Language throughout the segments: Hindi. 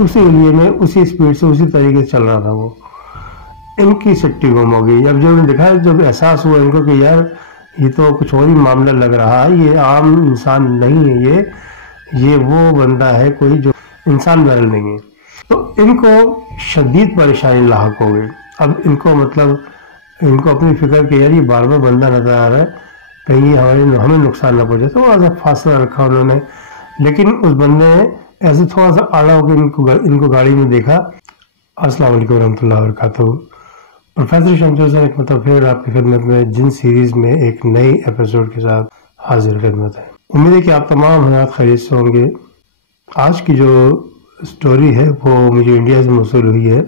उसी लिए में उसी स्पीड से उसी तरीके से चल रहा था वो। इनकी सिट्टी गुम हो गई। अब जब देखा, जब एहसास हुआ इनको कि यार ये तो कुछ और ही मामला लग रहा है, ये आम इंसान नहीं है, ये वो बंदा है कोई जो इंसान बहल नहीं है। तो इनको शदीद परेशानी लाहक हो गई। अब इनको मतलब इनको अपनी फिक्र की यार ये बार बार बंदा नजर आ रहा है, कहीं हमें नुकसान ना पहुंचे। तो थोड़ा सा फासला रखा उन्होंने, लेकिन उस बंदे ने ऐसे थोड़ा सा आड़ा होकर इनको गाड़ी में देखा। अस्सलाम वालेकुम रहमतुल्लाहि व बरकातहू। प्रोफेसर शमशेर सर एक मतलब फिर आपकी खिदमत में जिन सीरीज में एक नई एपिसोड के साथ हाजिर खिदमत है। उम्मीद है कि आप तमाम हज़रात खैरियत से होंगे। आज की जो स्टोरी है वो मुझे इंडिया से मौसूल हुई है,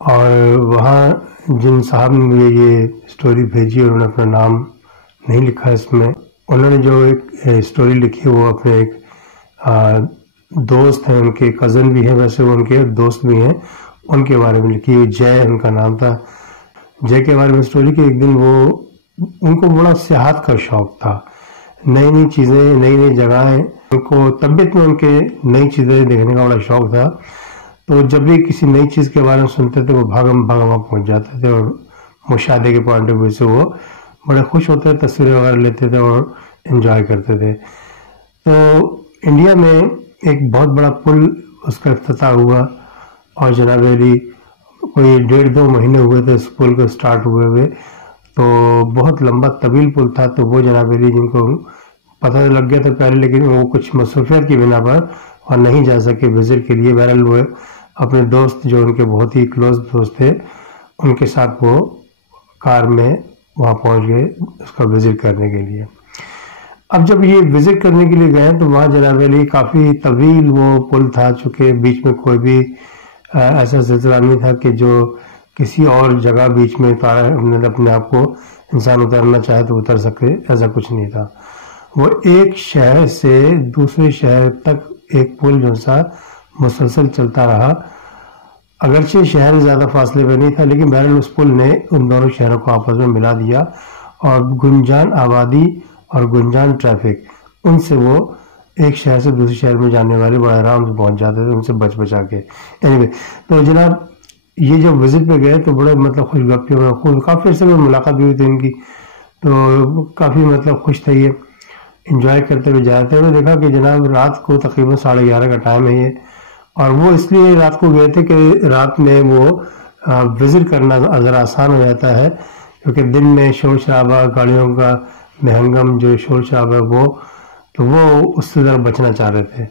और वहाँ जिन साहब ने मुझे ये स्टोरी भेजी, उन्होंने अपना नाम नहीं लिखा इसमें। उन्होंने जो एक स्टोरी लिखी है वो अपने एक दोस्त हैं, उनके कज़न भी हैं, वैसे वो उनके दोस्त भी हैं, उनके बारे में लिखी है। जय उनका नाम था। जय के बारे में स्टोरी कि एक दिन उनको बड़ा सियाहत का शौक था, नई नई चीज़ें, नई नई जगहें, उनको तबीयत में उनके नई चीज़ें देखने का बड़ा शौक था। तो जब भी किसी नई चीज़ के बारे में सुनते थे वो भागम वहाँ पहुँच जाते थे, और मुशाहदे के पॉइंट ऑफ व्यू से वो बड़े खुश होते थे, तस्वीरें वगैरह लेते थे और इन्जॉय करते थे। तो इंडिया में एक बहुत बड़ा पुल उसका इफ्तिताह हुआ, और जनाब अली कोई 1.5-2 महीने हुए थे इस पुल को स्टार्ट हुए। तो बहुत लंबा तवील पुल था। तो वो जनाब अली जिनको पता लग गया था पहले, लेकिन वो कुछ मसरूफियत की बिना पर और नहीं जा सके विजिट के लिए। बहरहाल वो अपने दोस्त जो उनके बहुत ही क्लोज दोस्त थे उनके साथ वो कार में वहाँ पहुँच गए उसका विजिट करने के लिए। अब जब ये विजिट करने के लिए गए तो वहाँ जनाब अली काफ़ी तवील वो पुल था, चूँकि बीच में कोई भी ऐसा सिलसिला नहीं था कि जो किसी और जगह बीच में उतारा, अपने आप को इंसान उतारना चाहे तो उतर सके, ऐसा कुछ नहीं था। वो एक शहर से दूसरे शहर तक एक पुल जो सा मुसलसल चलता रहा। अगरचे शहर ज़्यादा फासले में नहीं था, लेकिन बहरहाल उस पुल ने उन दोनों शहरों को आपस में मिला दिया, और गुंजान आबादी और गुंजान ट्रैफिक, उनसे वो एक शहर से दूसरे शहर में जाने वाले बड़े आराम से पहुंच जाते थे, उनसे बचा के। एनीवे, तो जनाब ये जब विजिट पे गए तो बड़े मतलब खुश गप्पे में काफ़ी अर्से में मुलाकात भी हुई थी इनकी, तो काफ़ी मतलब खुश थे, ये इंजॉय करते हुए जाते हुए। देखा कि जनाब रात को तकरीबन 11:30 का टाइम है ये, और वो इसलिए रात को गए थे कि रात में वो विजिट करना ज़रा आसान हो जाता है, क्योंकि दिन में शोर शराबा, गाड़ियों का महंगम जो शोर शराबा तो वो उससे ज़रा बचना चाह रहे थे।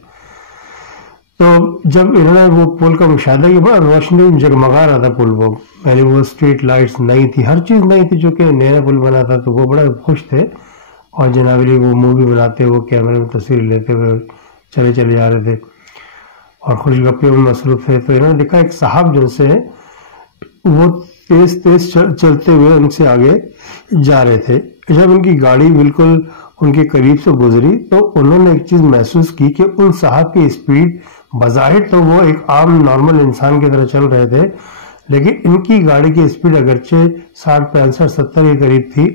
तो जब इन्होंने वो पुल का मुशाहिदा किया, बड़ा रोशनी जगमगा रहा था पुल, वो पहले वो स्ट्रीट लाइट्स नई थी, हर चीज़ नई थी, जो कि नया पुल बना था। तो वो बड़ा खुश थे, और जनाबली वो मूवी बनाते, वो कैमरे में तस्वीर लेते हुए चले जा रहे थे और खुश गप्पे में मसरूफ थे। तो इन्होंने देखा एक साहब जो से वो तेज चलते हुए उनसे आगे जा रहे थे। जब उनकी गाड़ी बिल्कुल उनके करीब से गुजरी तो उन्होंने एक चीज़ महसूस की कि उन साहब की स्पीड बज़ाहिर तो वो एक आम नॉर्मल इंसान की तरह चल रहे थे, लेकिन इनकी गाड़ी की स्पीड अगरचे 60, 65, 70 के करीब थी,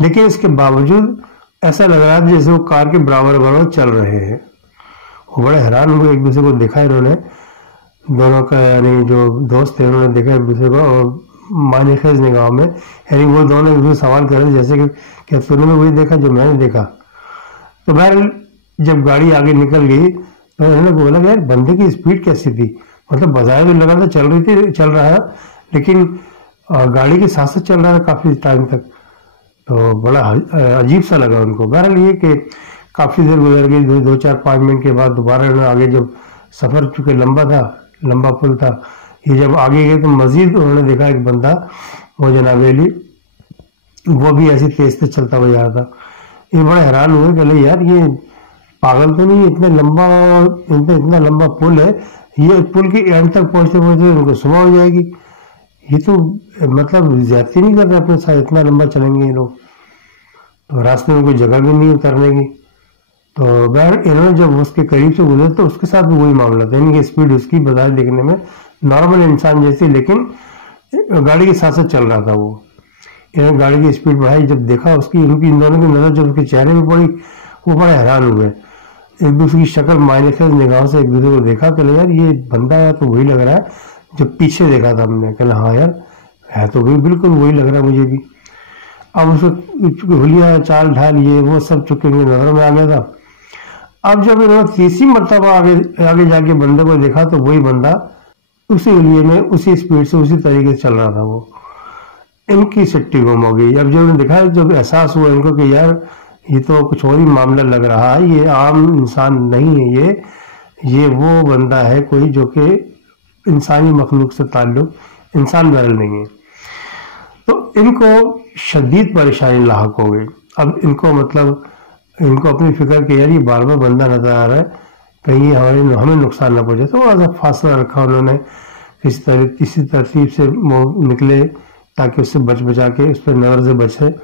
लेकिन इसके बावजूद ऐसा लग रहा था जैसे वो कार के बराबर चल रहे हैं। वो बड़े हैरान हुए, एक दूसरे को देखा इन्होंने, दोनों का यानी जो दोस्त थे उन्होंने देखा एक दूसरे को, और मानी खेज निगाह में, यानी वो दोनों एक दूसरे सवाल कर रहे थे जैसे कि क्या तूने वही देखा जो मैंने देखा। तो बहरहाल जब गाड़ी आगे निकल गई तो उन्होंने बोला यार बंदे की स्पीड कैसी थी, मतलब बजाय तो लगा था चल रहा है, लेकिन गाड़ी के साथ साथ चल रहा था काफ़ी टाइम तक। तो बड़ा अजीब सा लगा उनको। बहरहाल ये कि काफ़ी देर गुजर गई, 2-4-5 मिनट के बाद दोबारा आगे, जब सफ़र चूँकि लंबा पुल था, ये जब आगे गए तो मजीद उन्होंने देखा एक बंदा, वो जनाब अली, वो भी ऐसी तेज चलता हुआ जा रहा था। ये बड़ा हैरान हुए, कहले यार ये पागल तो नहीं, इतना लंबा पुल है, ये पुल के एंड तक पहुंचते उनको सुबह हो जाएगी, ये तो मतलब ज्यादती नहीं कर रहे अपने साथ, इतना लंबा चलेंगे ये लोग, तो रास्ते में कोई जगह भी नहीं उतरने की। तो बहर इन्होंने जब उसके करीब से गुजरे तो उसके साथ भी वही मामला था, इनकी स्पीड उसकी बजाय देखने में नॉर्मल इंसान जैसी, लेकिन गाड़ी के साथ साथ चल रहा था वो। इन्होंने गाड़ी की स्पीड बढ़ाई, जब देखा उसकी, इन दोनों की नज़र जब उसके चेहरे में पड़ी, वो बड़े हैरान हुए। एक दूसरे की शक्ल मायने से निगाहों से एक दूसरे को देखा, कहले यार ये बंदा है तो वही लग रहा है जब पीछे देखा था हमने। कहला हाँ यार है तो वही, बिल्कुल वही लग रहा है मुझे भी। अब उसको हुलिया चाल ढाल ये वो सब चुके उनकी नजर में आ गया था। अब जब इन्होंने तीसरी मरतबा आगे आगे जाके बंदे को देखा तो वही बंदा उसी हुलिये में उसी स्पीड से उसी तरीके से चल रहा था। वो इनकी सिट्टी गुम हो गई। अब जब उन्होंने देखा, जब एहसास हुआ इनको कि यार ये तो कुछ और ही मामला लग रहा है, ये आम इंसान नहीं है, ये वो बंदा है कोई जो कि इंसानी मखलूक से ताल्लुक, इंसान बहरल नहीं है। तो इनको शदीद परेशानी लाहक हो गई। अब इनको मतलब इनको अपनी फिक्र कि यार ये बार बार बंदा नजर आ रहा है, कहीं हमें नुकसान ना पहुंचे। तो वहाँ फासला रखा उन्होंने, किसी तरतीब से वो निकले ताकि उससे बचा के उस पर नजर से बचे।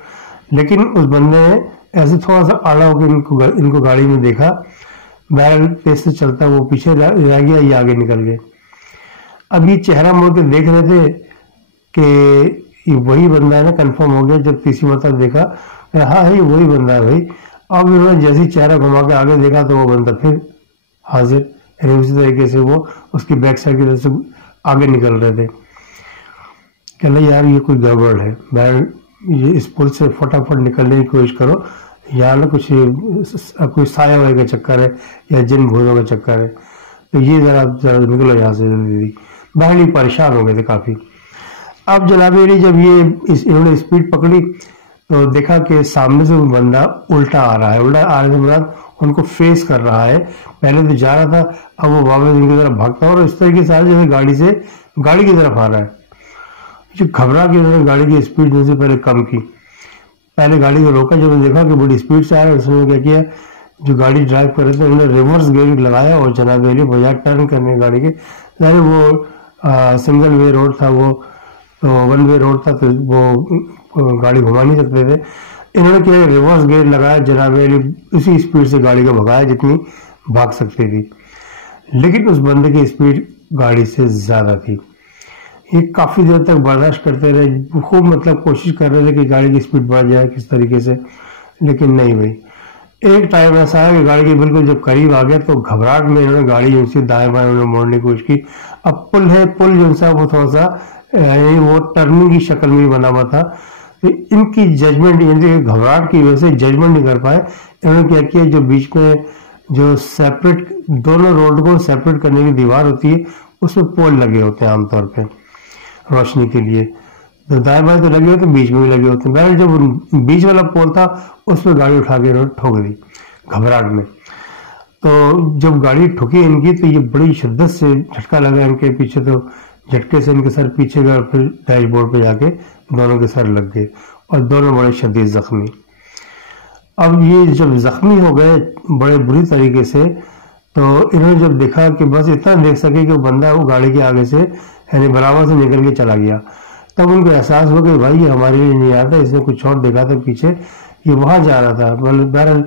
लेकिन उस बंदे ने ऐसे थोड़ा सा आड़ा होकर इनको गाड़ी में देखा, बहरहाल तेज से चलता वो पीछे रह गया, ये आगे निकल गए। अब ये चेहरा मोड़ के देख रहे थे कि ये वही बंदा है ना, कंफर्म हो गया। जब तीसरी मरतबा देखा, हाँ है ये वही बंदा है भाई। अब उन्होंने जैसे चेहरा घुमा के आगे देखा तो वो बंदा फिर हाजिर, उसी तरीके से वो उसकी बैक साइड की तरफ से आगे निकल रहे थे। कहना यार ये कोई गड़बड़ है, बहरहाल ये इस पुल से फटाफट निकलने की कोशिश करो, यहाँ ना कुछ कोई साया वाया का चक्कर है या जिन भूतों का चक्कर है, तो ये जरा निकलो यहाँ से जल्दी। बहरहाल परेशान हो गए थे काफी। अब जनाब अली जब इन्होंने स्पीड पकड़ी तो देखा कि सामने से वो बंदा उल्टा आ रहा है। उल्टा आने के बाद उनको फेस कर रहा है। पहले तो जा रहा था, अब वो वापस उनकी तरफ भागता है और इस तरीके से जैसे गाड़ी की तरफ आ रहा है। जो घबरा के उन्होंने गाड़ी की स्पीड जैसे पहले कम की, पहले गाड़ी को रोका। जब उन्होंने देखा कि बड़ी स्पीड से आ रहा है, उसने क्या किया, जो गाड़ी ड्राइव कर रहे थे उन्होंने रिवर्स गियर लगाया और जनाब अली बजाय टर्न करने गाड़ी के, वो सिंगल वे रोड था, वो तो वन वे रोड था, तो वो गाड़ी घुमा नहीं सकते थे। इन्होंने क्या रिवर्स गियर लगाया, जनाब अली उसी स्पीड से गाड़ी को भगाया जितनी भाग सकती थी। लेकिन उस बंदे की स्पीड गाड़ी से ज्यादा थी। ये काफी देर तक बर्दाश्त करते रहे, खूब मतलब कोशिश कर रहे थे कि गाड़ी की स्पीड बढ़ जाए किस तरीके से, लेकिन नहीं भाई। एक टाइम ऐसा है कि गाड़ी के बिल्कुल जब करीब आ गया तो घबराहट में इन्होंने गाड़ी उनसे दाएं बाएं उन्होंने मोड़ने की कोशिश की। अब पुल है, पुल जो सा वो थोड़ा सा वो टर्निंग की शक्ल में बना हुआ था, तो इनकी जजमेंट, घबराहट की वजह से जजमेंट नहीं कर पाए। इन्होंने क्या किया, जो बीच में जो सेपरेट दोनों रोड को सेपरेट करने की दीवार होती है, उसमें पोल लगे होते हैं आमतौर पे रोशनी के लिए। तो दाएं बाएं तो लगे होते, बीच में भी लगे होते हैं। बहरहाल जो बीच वाला पोल था उस पर गाड़ी उठा के ठोक दी घबराहट में। तो जब गाड़ी ठुकी इनकी तो ये बड़ी शिद्दत से झटका लगा इनके पीछे, तो झटके से इनके सर पीछे गए, फिर डैशबोर्ड पे जाके दोनों के सर लग गए और दोनों बड़े शदीद जख्मी। अब ये जब जख्मी हो गए बड़े बुरी तरीके से, तो इन्होंने जब देखा कि बस इतना देख सके कि वो बंदा वो गाड़ी के आगे से यानी बराबर से निकल के चला गया, तब उनको एहसास हुआ कि भाई ये हमारे लिए नहीं आता, इसने कुछ और देखा था पीछे, ये वहां जा रहा था। बहरहाल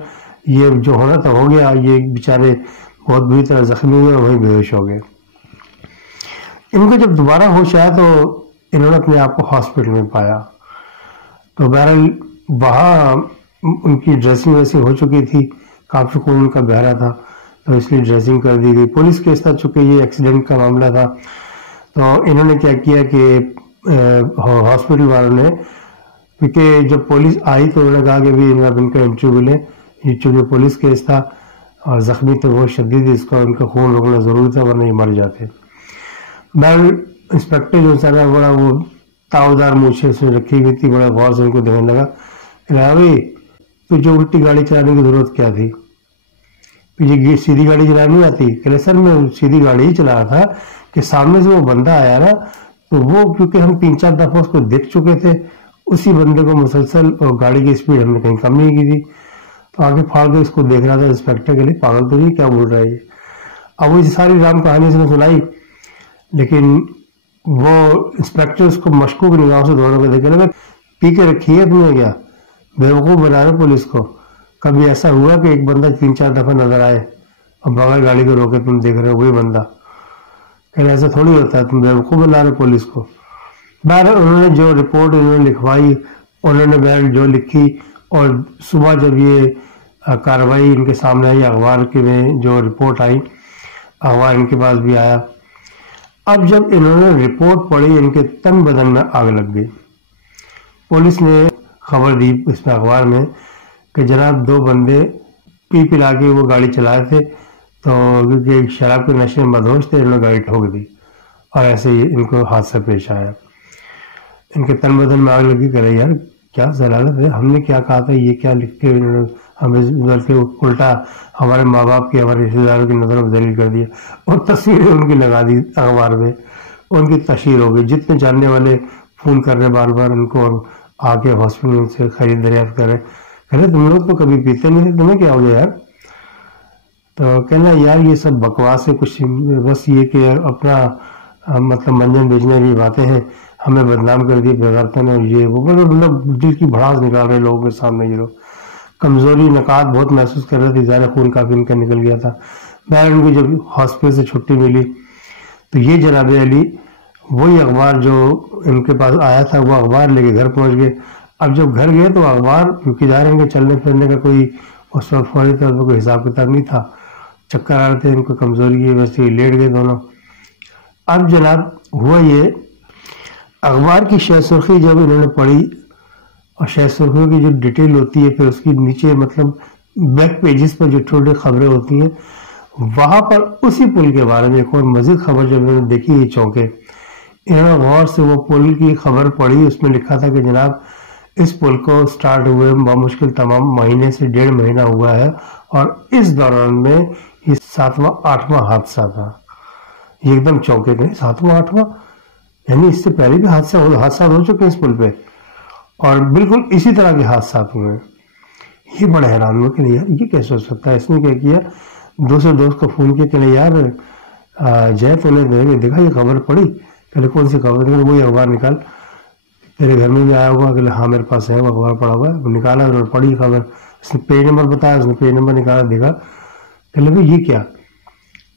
ये जो होना था हो गया। ये बेचारे बहुत बुरी तरह जख्मी हुए और वहीं बेहोश हो गए। इनको जब दोबारा होश आया तो इन्होंने अपने आप को हॉस्पिटल में पाया। तो बहरहाल वहाँ उनकी ड्रेसिंग वैसी हो चुकी थी, काफी खून उनका बह रहा था, तो इसलिए ड्रेसिंग कर दी गई। पुलिस केस था, चूंकि ये एक्सीडेंट का मामला था, तो इन्होंने क्या किया कि हॉस्पिटल वालों ने, क्योंकि जब पुलिस आई तो उन्होंने कहा कि भी इनका इंटरव्यू लें, ये चूंकि पुलिस केस था और जख्मी तो बहुत शदीद, इसका उनका खून रोकना जरूरी था वरना ये मर जाते। बहरहाल इंस्पेक्टर जो सा बड़ा वो तावदार मूछे उसने रखी हुई थी, बड़ा गौर से उनको देखने लगा। भाई तो जो उल्टी गाड़ी चलाने की जरूरत क्या थी, ये सीधी गाड़ी चलानी नहीं आती? कहले सर मैं सीधी गाड़ी ही चला रहा था कि सामने से वो बंदा आया ना, तो वो क्योंकि हम 3-4 दफा उसको देख चुके थे, उसी बंदे को मुसलसल, और गाड़ी की स्पीड हमने कहीं कम नहीं की थी, तो आगे फाड़ के इसको देख रहा था। इंस्पेक्टर के लिए पागल तो नहीं, क्या बोल रहा है ये। अब वो सारी राम कहानी उसने सुनाई, लेकिन वो इंस्पेक्टर उसको मशकूक निगाहों से दोनों को देखे लगा, पी के रखी है तुमने क्या, बेवकूफ बना रहे पुलिस को। कभी ऐसा हुआ कि एक बंदा 3-4 दफा नजर आए और बगैर गाड़ी को रोके तुम देख रहे हो वही बंदा? कहना ऐसा थोड़ी होता है, तुम बेवकूफ बना रहे पुलिस को। बहरहाल उन्होंने जो रिपोर्ट उन्होंने लिखवाई, उन्होंने बहरहाल जो लिखी, और सुबह जब ये कार्रवाई इनके सामने आई, अखबार के में जो रिपोर्ट आई, अखबार इनके पास भी आया। अब जब इन्होंने रिपोर्ट पढ़ी, इनके तन बदन में आग लग गई। पुलिस ने खबर दी इसमें अखबार में कि जनाब 2 बंदे पी पिला के वो गाड़ी चला रहे थे, तो क्योंकि शराब के नशे में मदहोश थे, इन्होंने गाड़ी ठोक दी और ऐसे ही इनको हादसा पेश आया। इनके तन बदन में आग लगी। करे यार क्या जलालत है, हमने क्या कहा था, ये क्या लिख के हमें, बल्कि उल्टा हमारे माँ बाप की, हमारे रिश्तेदारों की नजर में दलील कर दिया और तस्वीरें उनकी लगा दी अखबार में। उनकी तशहीर हो गई। जितने जानने वाले फोन कर रहे बार बार उनको और आके हॉस्पिटल से खरीद दरियाफ्त कर रहे तुम लोग तो कभी पीते नहीं थे, तुम्हें क्या हो गया यार। तो कहना यार ये सब बकवास है, कुछ बस ये कि अपना मतलब मंजन बेचने की बातें हैं, हमें बदनाम कर दिए बेगरतन और ये वो, मतलब दिल की भड़ास निकाल रहे लोगों के सामने। ये लोग कमजोरी नकात बहुत महसूस कर रहे थे, ज़्यादा खून काफी इनका निकल गया था। मैं उनको जब हॉस्पिटल से छुट्टी मिली तो ये जनाब अली वही अखबार जो इनके पास आया था वो अखबार लेके घर पहुंच गए। अब जब घर गए तो अखबार, क्योंकि जा रहे हैं चलने फिरने का कोई उस वक्त फौरी तौर पर कोई हिसाब किताब नहीं था, चक्कर आ रहे थे इनको, कमजोरी की वजह से लेट गए दोनों। अब जनाब हुआ ये, अखबार की शह सुर्खी जब इन्होंने पढ़ी और शह सुर्खियों की जो डिटेल होती है, फिर उसकी नीचे मतलब बैक पेजेस पर जो छोटी खबरें होती हैं, वहां पर उसी पुल के बारे में एक और मजीद खबर जब इन्होंने देखी, ये चौंके। इन्होंने गौर से वो पुल की खबर पढ़ी। उसमें लिखा था कि जनाब इस पुल को स्टार्ट हुए बामुश्किल तमाम महीने से 1.5 महीना हुआ है और इस दौरान में ये 7वां 8वां हादसा था। ये एकदम चौंके थे, 7वां 8वां, यानी इससे पहले भी हादसा हो चुके हैं इस पुल पे और बिल्कुल इसी तरह के हादसा हुए हैं। ये बड़ा हैरान हुआ कि यार ये कैसे हो सकता है। इसने क्या किया, दूसरे दोस्त को फोन किया कि यार जय तूने देखा ये खबर पढ़ी। कहले कौन सी खबर, वही अखबार निकाल, तेरे घर में भी आया होगा। कहले हाँ मेरे पास है, वो अखबार पढ़ा हुआ है। निकाला, उन्होंने पढ़ी खबर, उसने पेज नंबर बताया, उसने पेज नंबर निकाला, देखा। कहले भाई ये क्या,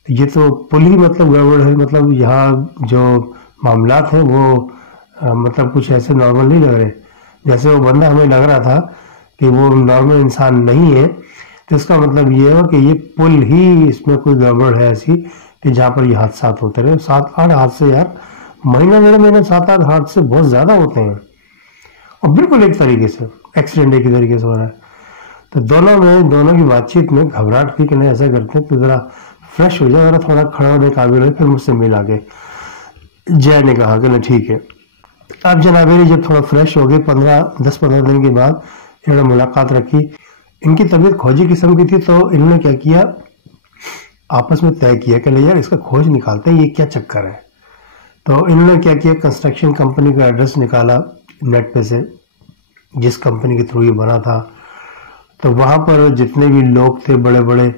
ये तो पुल ही मतलब गड़बड़ है, मतलब यहाँ जो मामलात हैं वो मतलब कुछ ऐसे नॉर्मल नहीं लग रहे। जैसे वो बंदा हमें लग रहा था कि वो नॉर्मल इंसान नहीं है, तो इसका मतलब ये है कि ये पुल ही इसमें कोई गड़बड़ है ऐसी कि जहाँ पर ये हादसा होते रहे। 7-8 हादसे यार, महीना 1.5 महीना 7-8 हादसे बहुत ज्यादा होते हैं और बिल्कुल एक तरीके से एक्सीडेंट एक ही तरीके से हो रहा है। तो दोनों की बातचीत में घबराहट थी कि नहीं ऐसा करते तो जरा फ्रेश हो जाए, जरा थोड़ा खड़ा होने काबिल हो, फिर मुझसे मिल आगे। जय ने कहा कि नहीं ठीक है। अब जनाब जब थोड़ा फ्रेश हो गए 10-15 दिन के बाद इन्होंने मुलाकात रखी। इनकी तबीयत खोजी किस्म की थी, तो इन्होंने क्या किया, आपस में तय किया कि यार इसका खोज निकालते हैं, ये क्या चक्कर है। तो इन्होंने क्या किया, कंस्ट्रक्शन कंपनी का एड्रेस निकाला नेट पे से, जिस कंपनी के थ्रू ये बना था। तो वहां पर जितने भी लोग थे बड़े बड़े,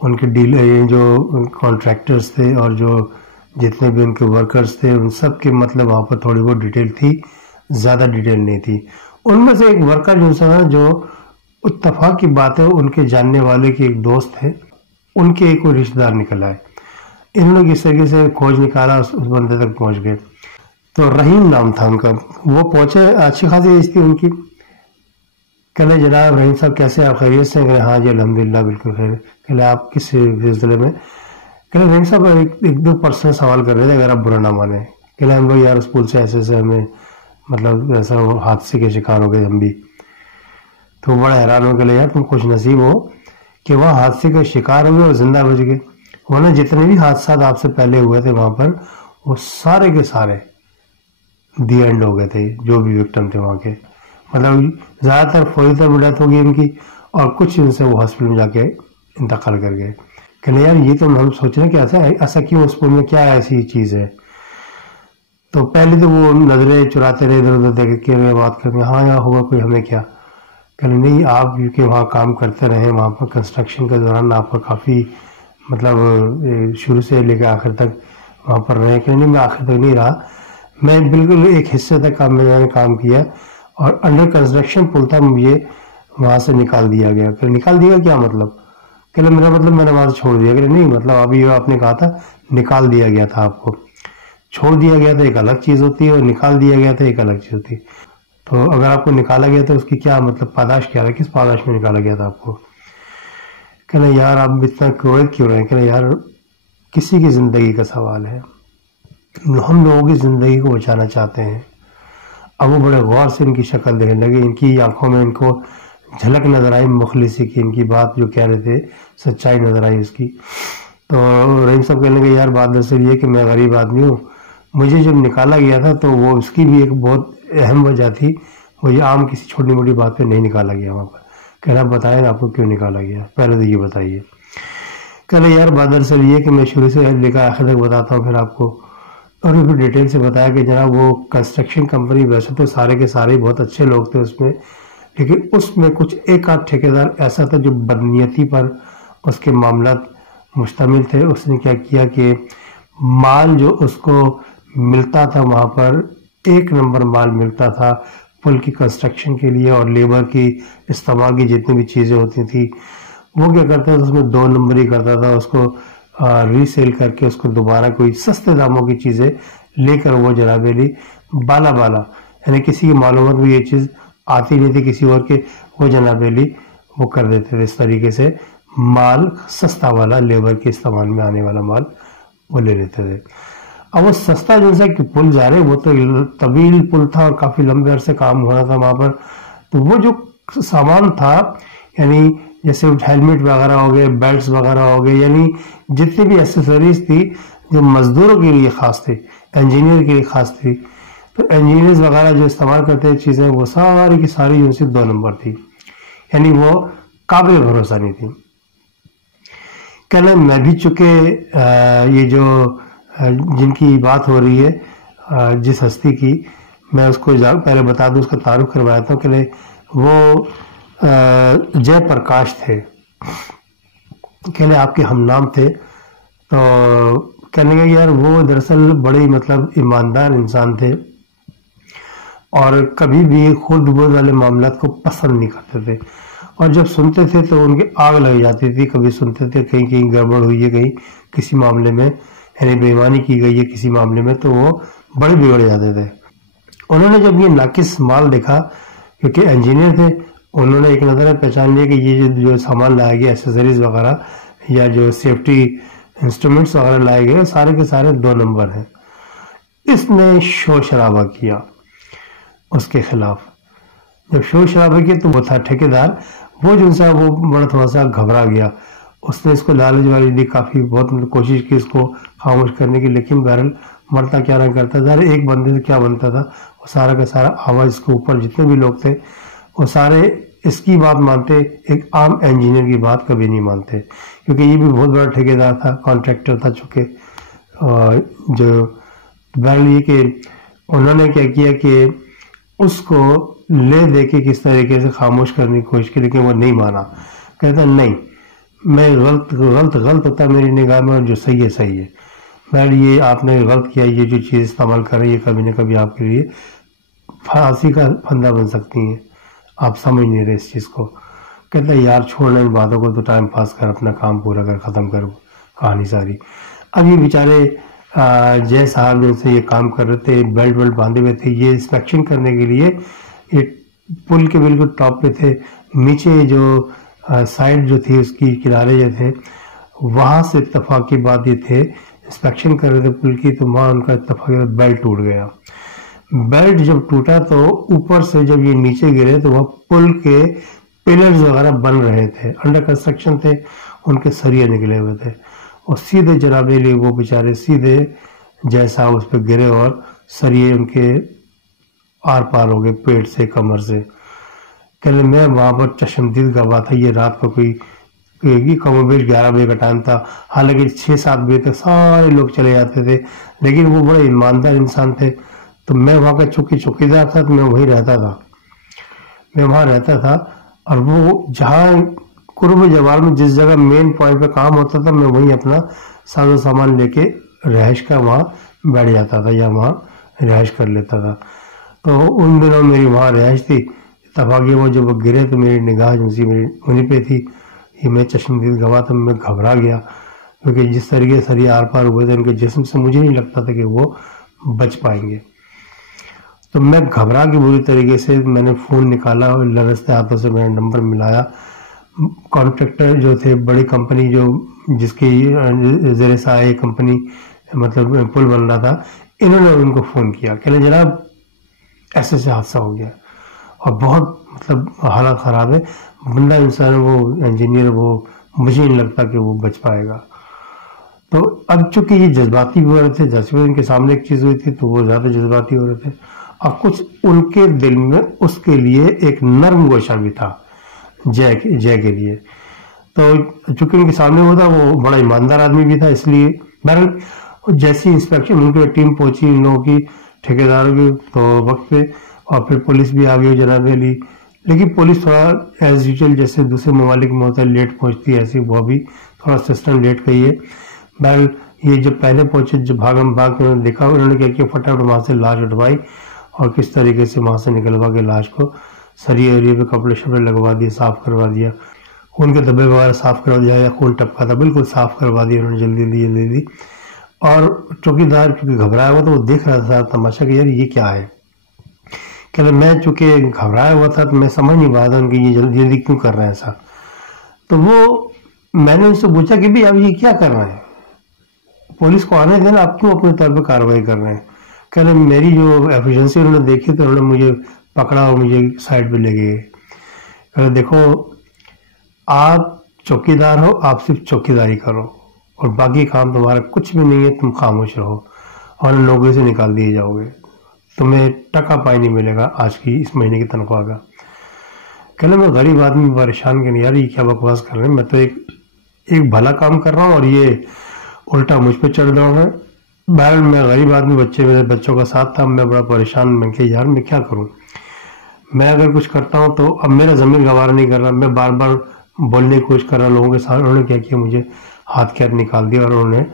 उनके डीलर जो कॉन्ट्रैक्टर्स थे और जो जितने भी उनके वर्कर्स थे, उन सब के मतलब वहां पर थोड़ी बहुत डिटेल थी, ज्यादा डिटेल नहीं थी। उनमें से एक वर्कर जो इत्तफाक की बात है, उनके जानने वाले के एक दोस्त थे, उनके एक और रिश्तेदार निकल आए। इन लोग इस तरीके से खोज निकाला, उस बंदे तक पहुंच गए। तो रहीम नाम था उनका। वो पहुंचे, अच्छी खासी एज थी उनकी। कहले जनाब रहीम साहब कैसे, आप खैरियत से? कहले हाँ जी अल्हम्दुलिल्लाह बिल्कुल खैर। कहले आप किस सिलसिले में? कहले रहीम साहब एक दो पर्सनल सवाल कर रहे थे, अगर आप बुरा ना माने। कहले हम लोग यार उस पुल से ऐसे हमें मतलब ऐसा हादसे के शिकार हो गए हम भी। तो बड़ा हैरान हो गए, यार तुम खुश नसीब हो कि वहाँ हादसे का शिकार हो गए और जिंदा बच गए, वरना जितने भी हादसा आपसे पहले हुए थे वहां पर, वो सारे के सारे दी एंड हो गए थे, जो भी विक्टिम थे वहां के। मतलब ज्यादातर फौरी तौर पर डेथ हो गई उनकी और कुछ उनसे वो हॉस्पिटल में जाके इंतकाल कर गए। कहने यार ये तो हम सोच रहे हैं कि ऐसा क्यों, उस पुल में क्या ऐसी चीज है। तो पहले तो वो नजरें चुराते रहे, इधर उधर देख के बात करते, हाँ यहाँ होगा कोई, हमें क्या। कहने नहीं, आप क्योंकि वहाँ काम करते रहे, वहाँ पर कंस्ट्रक्शन के दौरान आपका काफ़ी मतलब शुरू से लेकर आखिर तक वहाँ पर रहे। कहने नहीं मैं आखिर तक नहीं रहा, मैं बिल्कुल एक हिस्से तक मैंने काम किया और अंडर कंस्ट्रक्शन पुल था, मुझे वहाँ से निकाल दिया गया। कहने निकाल दिया क्या मतलब? कहने मेरा मतलब मैंने वहाँ से छोड़ दिया। कहने नहीं मतलब अभी आपने कहा था निकाल दिया गया था, आपको छोड़ दिया गया था एक अलग चीज़ होती है और निकाल दिया गया था एक अलग चीज़ होती है। तो अगर आपको निकाला गया था उसकी क्या मतलब पादाश क्या था, किस पादाश में निकाला गया था आपको? कहना यार आप इतना क्रोधित क्यों रहे? कहना यार किसी की ज़िंदगी का सवाल है, हम लोगों की ज़िंदगी को बचाना चाहते हैं। अब वो बड़े गौर से इनकी शक्ल देखने लगे, इनकी आंखों में इनको झलक नजर आई मुखलिसी की, इनकी बात जो कह रहे थे सच्चाई नजर आई उसकी। तो रहीम साहब कहने लगे यार बात दरअसल ये कि मैं गरीब आदमी हूँ, मुझे जब निकाला गया था तो वो उसकी भी एक बहुत अहम वजह थी, मुझे आम किसी छोटी मोटी बात पे नहीं निकाला गया वहाँ पर। कहना बताएं आपको क्यों निकाला गया, पहले तो ये बताइए। कहना यार बात दरअसल ये कि मैं शुरू से लेकर आखिर तक बताता हूँ फिर आपको। और फिर डिटेल से बताया कि जनाब वो कंस्ट्रक्शन कंपनी, वैसे तो सारे के सारे बहुत अच्छे लोग थे उसमें, लेकिन उसमें कुछ एक आध ठेकेदार ऐसा था जो बदनीयती पर उसके मामला मुश्तमिल थे। उसने क्या किया कि माल जो उसको मिलता था वहाँ पर, एक नंबर माल मिलता था पुल की कंस्ट्रक्शन के लिए और लेबर की इस्तेमाल की जितनी भी चीज़ें होती थी, वो क्या करता था उसमें 2 नंबर ही करता था। उसको रीसेल करके उसको दोबारा कोई सस्ते दामों की चीज़ें लेकर वो जनाबेली बाला बाला, यानी किसी की मालूमात में ये चीज़ आती नहीं थी किसी और के, वो जनाबेली वो कर देते थे। इस तरीके से माल सस्ता वाला, लेबर के इस्तेमाल में आने वाला माल वो ले लेते थे। अब वो सस्ता जैसा कि पुल जा रहे, वो तो तवील पुल था और काफ़ी लंबे अरसे काम हो रहा था वहाँ पर। तो वो जो सामान था, यानी जैसे हेलमेट वगैरह हो गए, बेल्ट्स वगैरह हो गए, यानी जितनी भी एसेसरीज थी जो मजदूरों के लिए खास थी, इंजीनियर के लिए खास थी, तो इंजीनियर्स वगैरह जो इस्तेमाल करते चीज़ें वो सारी की सारी उनसे 2 नंबर थी, यानी वो काबिल भरोसा नहीं थी। कहना मैं भी चूँकि ये जो जिनकी बात हो रही है जिस हस्ती की, मैं उसको पहले बता दूं, उसका तारुफ करवाया था। कहले वो जयप्रकाश थे, कहले आपके हम नाम थे। तो कहने लगे यार वो दरअसल बड़े मतलब ईमानदार इंसान थे और कभी भी खुद बोझ वाले मामलात को पसंद नहीं करते थे, और जब सुनते थे तो उनकी आग लग जाती थी। कभी सुनते थे कहीं कहीं गड़बड़ हुई है, कहीं किसी मामले में यानी बेईमानी की गई है किसी मामले में, तो वो बड़े बिगड़ जाते थे। उन्होंने जब ये नाकिस माल देखा, क्योंकि इंजीनियर थे, उन्होंने एक नज़र में पहचान लिया कि ये जो सामान लाया गया, एसेसरीज वगैरह या जो सेफ्टी इंस्ट्रूमेंट्स वगैरह लाए गए, सारे के सारे 2 नंबर हैं। इसने शोर शराबा किया उसके खिलाफ। जब शोर शराबा किया तो वो था ठेकेदार, वो जो सा वो बड़ा थोड़ा सा घबरा गया। उसने इसको लालच वाली दी, काफ़ी बहुत मतलब कोशिश की इसको खामोश करने की, लेकिन बहरहाल मरता क्या ना करता था। एक बंदे से क्या बनता था, वो सारा का सारा आवाज़ इसके ऊपर जितने भी लोग थे वो सारे इसकी बात मानते, एक आम इंजीनियर की बात कभी नहीं मानते, क्योंकि ये भी बहुत बड़ा ठेकेदार था, कॉन्ट्रैक्टर था चूँकि। जो बहरहाल ये कि उन्होंने क्या किया कि उसको ले दे के किस तरीके से खामोश करने की कोशिश की, लेकिन वो नहीं माना। कहता नहीं, मैं गलत होता मेरी निगाह में, और जो सही है सही है। बहरहाल ये आपने गलत किया, ये जो चीज़ इस्तेमाल कर रही है कभी न कभी आपके लिए फांसी का फंदा बन सकती है, आप समझ नहीं रहे इस चीज़ को। कहता है यार छोड़ना इन बातों को, तो टाइम पास कर, अपना काम पूरा कर, ख़त्म कर कहानी सारी। अब ये बेचारे जय साहब जिनसे ये काम कर रहे थे, बेल्ट वेल्ट बांधे हुए थे, ये इंस्पेक्शन करने के लिए ये पुल के बिल्कुल टॉप पे थे। नीचे जो साइड जो थी उसकी किनारे जो थे, वहाँ से इत्तेफाक की बात ये थे, इंस्पेक्शन कर रहे थे पुल की, तो वहाँ उनका इत्तेफाक बेल्ट टूट गया। बेल्ट जब टूटा तो ऊपर से जब ये नीचे गिरे तो वह पुल के पिलर्स वगैरह बन रहे थे, अंडर कंस्ट्रक्शन थे, उनके सरिये निकले हुए थे, और सीधे जनाबे वो बेचारे सीधे जैसा उस पर गिरे और सरिये उनके आर पार हो गए, पेट से कमर से। कहले मैं वहाँ पर चश्मदीद गवाह था। ये रात को कोई कमोबेश 11 बजे का टाइम था, हालांकि 6-7 बजे तक सारे लोग चले जाते थे, लेकिन वो बड़े ईमानदार इंसान थे। तो मैं वहाँ का चौकीदार था, तो मैं वहीं रहता था, मैं वहाँ रहता था, और वो जहाँ कुर्ब जवार में जिस जगह मेन पॉइंट पे काम होता था, मैं वहीं अपना साजो सामान लेके रहायश का वहाँ बैठ जाता था या वहाँ रहायश कर लेता था। तो उन दिनों मेरी वहाँ रहायश थी। तफाकी वो जब गिरे तो मेरी निगाह जो मेरी उन्हीं पे थी। ये मैं चश्मदीद गवाह था, मैं घबरा गया, क्योंकि जिस तरीके से सरिये आर पार हुए थे उनके जिस्म से, मुझे नहीं लगता था कि वो बच पाएंगे। तो मैं घबरा के बुरी तरीके से मैंने फ़ोन निकाला और लरसते हाथों से मैंने नंबर मिलाया। कॉन्ट्रैक्टर जो थे, बड़ी कंपनी जो जिसकी ज़ेरे सहाय कंपनी मतलब पुल बन रहा था, इन्होंने उनको फ़ोन किया, कहने जनाब ऐसे ऐसे हादसा हो गया और बहुत मतलब हालत ख़राब है, बंदा इंसान वो इंजीनियर, वो मुझे नहीं लगता कि वो बच पाएगा। तो अब चूंकि ये जज्बाती हो रहे थे, जैसे उनके सामने एक चीज़ हुई थी तो वो ज़्यादा जज्बाती हो रहे थे, और कुछ उनके दिल में उसके लिए एक नर्म गोशा भी था जय के लिए। तो चूंकि उनके सामने हुआ था, वो बड़ा ईमानदार आदमी भी था, इसलिए बहरहाल जैसी इंस्पेक्शन उनकी टीम पहुंची इन लोगों की, ठेकेदारों की, तो वक्त पे, और फिर पुलिस भी आ गई जनाब अली। लेकिन पुलिस थोड़ा एज यूजुअल जैसे दूसरे ममालिक में होता है लेट पहुंचती है, ऐसी वो भी थोड़ा सिस्टम लेट गई है। बहरहाल ये जब पहले पहुंचे, जब भागम भाग के उन्होंने देखा, उन्होंने क्या किया, फटाफट वहां से लाश उठवाई और किस तरीके से वहां से निकलवा के लाश को सरिये वरिये पे कपड़े शपड़े लगवा दिए, साफ करवा दिया, खून के धब्बे वगैरह साफ करवा दिया, या खून टपका था बिल्कुल साफ करवा दिया उन्होंने जल्दी। और चौकीदार क्योंकि घबराया हुआ, तो वो देख रहा था तमाशा कि यार ये क्या है। कहते मैं चूंकि घबराया हुआ था तो मैं समझ नहीं पाया था उनकी ये जल्दी क्यों कर रहे हैं ऐसा। तो वो मैंने उनसे पूछा कि भाई आप ये क्या कर रहे हैं, पुलिस को आने देना, आप क्यों अपने तौर पर कार्रवाई कर रहे हैं। कह रहे मेरी जो एफिशिएंसी उन्होंने देखी तो उन्होंने मुझे पकड़ा और मुझे साइड पे ले गए। कह रहे देखो आप चौकीदार हो, आप सिर्फ चौकीदारी करो और बाकी काम तुम्हारा कुछ भी नहीं है, तुम खामोश रहो और नौकरी से निकाल दिए जाओगे, तुम्हें टका पाई नहीं मिलेगा आज की इस महीने की तनख्वाह का। कहना मैं गरीब आदमी परेशान कर, यार ये क्या बकवास कर रहे हैं, मैं तो एक भला काम कर रहा हूँ और ये उल्टा मुझ पर चढ़ रहा है। बहरहाल मैं गरीब आदमी, मेरे बच्चों का साथ था, मैं बड़ा परेशान, मैं कि यार मैं क्या करूँ, मैं अगर कुछ करता हूँ तो अब मेरा ज़मीर गवारा नहीं कर रहा, मैं बार बार बोलने की कोशिश कर रहा लोगों के साथ। उन्होंने क्या किया, मुझे हाथ कैद निकाल दिया और उन्होंने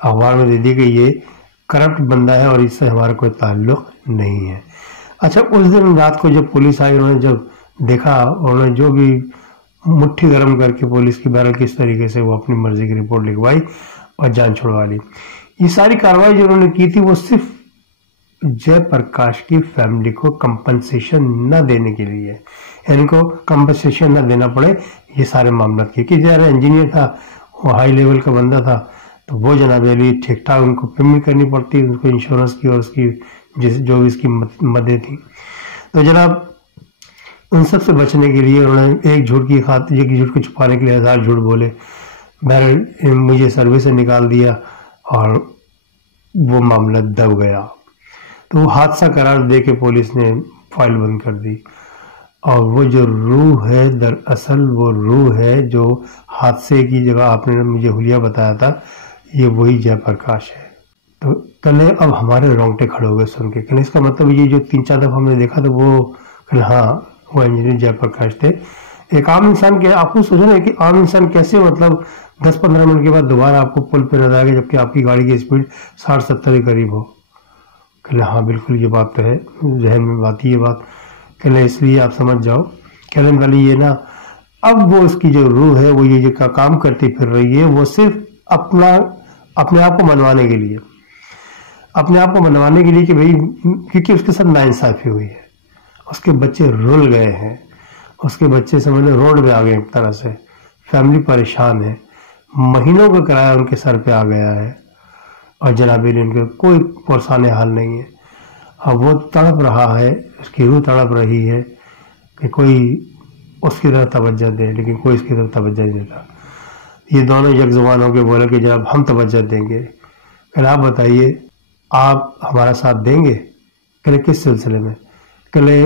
अखबार में दे दी कि ये करप्ट बंदा है और इससे हमारा कोई ताल्लुक नहीं है। अच्छा, उस दिन रात को जब पुलिस आई, उन्होंने जब देखा, उन्होंने जो भी मुट्ठी गर्म करके पुलिस की बहरहाल किस तरीके से वो अपनी मर्जी की रिपोर्ट लिखवाई और जान छुड़वा ली। ये सारी कार्रवाई जो उन्होंने की थी वो सिर्फ जयप्रकाश की फैमिली को कंपनसेशन न देने के लिए, इनको कंपनसेशन न देना पड़े, ये सारे मामला किए कि जरा इंजीनियर था, वो हाई लेवल का बंदा था, तो वो जनाब अली ठीक ठाक उनको पेमेंट करनी पड़ती, उनको इंश्योरेंस की और उसकी जो भी इसकी मदें थी। तो जनाब उन सब से बचने के लिए उन्होंने एक झूठ की खातिर, एक झूठ को छुपाने के लिए 1000 झूठ बोले। बहरहाल मुझे सर्विस से निकाल दिया और वो मामला दब गया। तो वो हादसा करार दे के पुलिस ने फाइल बंद कर दी। और वो जो रूह है, दरअसल वो रूह है जो हादसे की जगह आपने मुझे हुलिया बताया था, ये वही जयप्रकाश है। तो कल अब हमारे रोंगटे खड़े हो गए सुन के, कहने इसका मतलब ये जो 3-4 दफा हमने देखा था वो, कहने हाँ वो इंजीनियर जयप्रकाश थे। एक आम इंसान के, आपको सोचो ना कि आम इंसान कैसे मतलब 10-15 मिनट के बाद दोबारा आपको पुल पर नजर आएगा जबकि आपकी गाड़ी की स्पीड 60-70 के करीब हो। कहले हाँ बिल्कुल ये बात तो है, जहन में आती है बात। कहले इसलिए आप समझ जाओ, कहने वाली ये ना, अब वो उसकी जो रूह है वो ये जो काम करती फिर रही है, वो सिर्फ अपने आप को मनवाने के लिए, अपने आप को मनवाने के लिए कि भाई, क्योंकि उसके साथ नाइंसाफी हुई है, उसके बच्चे रुल गए हैं, उसके बच्चे समझ लो रोड पे आ गए एक तरह से, फैमिली परेशान है, महीनों का किराया उनके सर पे आ गया है और जनाबी उनके कोई पुरसाने हाल नहीं है। अब वो तड़प रहा है, उसकी रूह तड़प रही है कि कोई उसकी तरफ तवज्जो दे, लेकिन कोई इसकी तरफ तवज्जो नहीं देता। ये दोनों एक जुबान होकर बोले कि जनाब हम तवज्जो देंगे। कहले आप बताइए आप हमारा साथ देंगे। कहले किस सिलसिले में। कहले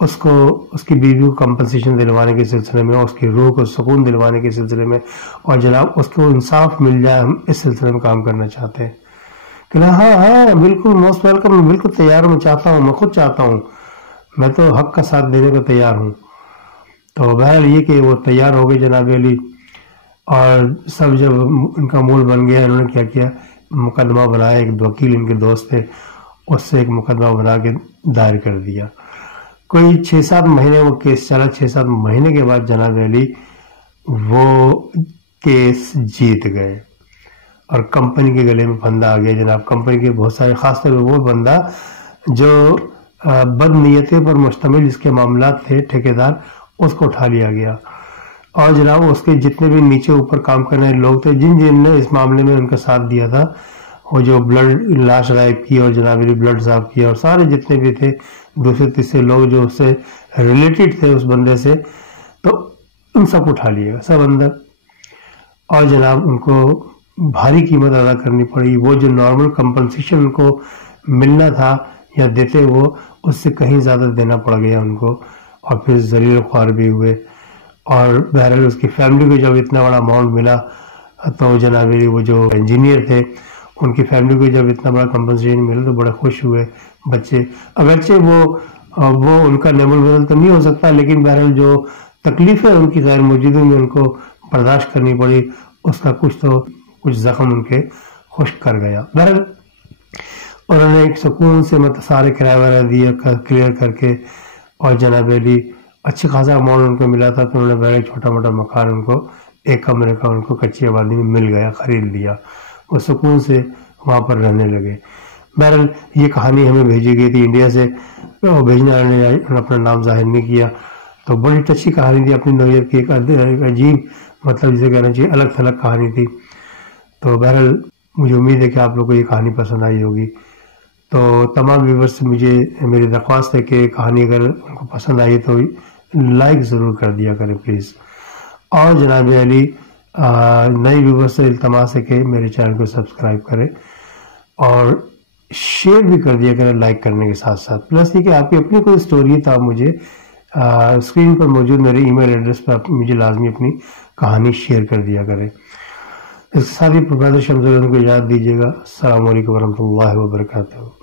उसको, उसकी बीवी को कंपनसेशन दिलवाने के सिलसिले में, उसकी रूह को सुकून दिलवाने के सिलसिले में, और जनाब उसको इंसाफ मिल जाए, हम इस सिलसिले में काम करना चाहते हैं। कहना हाँ हाँ बिल्कुल मोस्ट वेलकम, मैं बिल्कुल तैयार हूँ, मैं चाहता हूँ, मैं खुद चाहता हूँ, मैं तो हक का साथ देने को तैयार हूँ। तो बहरहाल ये कि वो तैयार हो गए जनाब अली, और सब जब उनका मूड बन गया, इन्होंने क्या किया, मुकदमा बनाया, एक वकील इनके दोस्त थे, उससे एक मुकदमा बना के दायर कर दिया। कोई 6-7 महीने वो केस चला। 6-7 महीने के बाद जनाब अली वो केस जीत गए और कंपनी के गले में फंदा आ गया जनाब। कंपनी के बहुत सारे, खासतौर पर वो बंदा जो बदनीयते पर मुश्तमिल जिसके मामला थे, ठेकेदार, उसको उठा लिया गया और जनाब उसके जितने भी नीचे ऊपर काम करने वाले लोग थे, जिन जिन ने इस मामले में उनका साथ दिया था, वो जो ब्लड लाश गायब की और जनाब ब्लड साफ किया, और सारे जितने भी थे दूसरे तीसरे लोग जो उससे रिलेटेड थे उस बंदे से, तो उन सब उठा लिएगा सब अंदर। और जनाब उनको भारी कीमत अदा करनी पड़ी। वो जो नॉर्मल कंपनसेशन उनको मिलना था या देते वो, उससे कहीं ज़्यादा देना पड़ गया उनको, और फिर जलील ख्वार भी हुए। और बहरहाल उसकी फैमिली को जब इतना बड़ा अमाउंट मिला तो जनाब वो जो इंजीनियर थे उनकी फैमिली को जब इतना बड़ा कंपनसेशन मिला तो बड़े खुश हुए बच्चे। अगरचे वो उनका नेबल बदल तो नहीं हो सकता, लेकिन बहरहाल जो तकलीफ है उनकी गैर मौजूदगी में उनको बर्दाश्त करनी पड़ी, उसका कुछ जख्म उनके खुश्क कर गया। बहरहाल उन्होंने एक सुकून से मतलब सारे किराया वगैरह दिया क्लियर करके, और जनाब अली अच्छी खासा अमाउंट उनको मिला था, तो उन्होंने बहरहाल छोटा मोटा मकान उनको एक कमरे का उनको कच्ची आबादी में मिल गया, खरीद लिया। वो सुकून से वहाँ पर रहने लगे। बहरहाल ये कहानी हमें भेजी गई थी इंडिया से, भेजने वाले ने अपना नाम जाहिर नहीं किया। तो बड़ी अच्छी कहानी थी, अपनी नौयत की एक अजीब मतलब जिसे कहना चाहिए अलग थलग कहानी थी। तो बहरहाल मुझे उम्मीद है कि आप लोगों को ये कहानी पसंद आई होगी। तो तमाम व्यूवर्स से मुझे मेरी दरख्वास्त है कि कहानी अगर उनको पसंद आई तो लाइक ज़रूर कर दिया करें प्लीज़। और जनाब अली नए व्यूवर्स से इल्तमास है कि मेरे चैनल को सब्सक्राइब करें और शेयर भी कर दिया करें लाइक करने के साथ साथ। प्लस ये कि आपकी अपनी कोई स्टोरी है तो आप मुझे स्क्रीन पर मौजूद मेरे ईमेल एड्रेस पर आप मुझे लाजमी अपनी कहानी शेयर कर दिया करें। इसके साथ ही प्रोफेसर शम्सुल को इजाज़त दीजिएगा। अस्सलाम वालेकुम वरहमतुल्लाहि वबरकातुहू।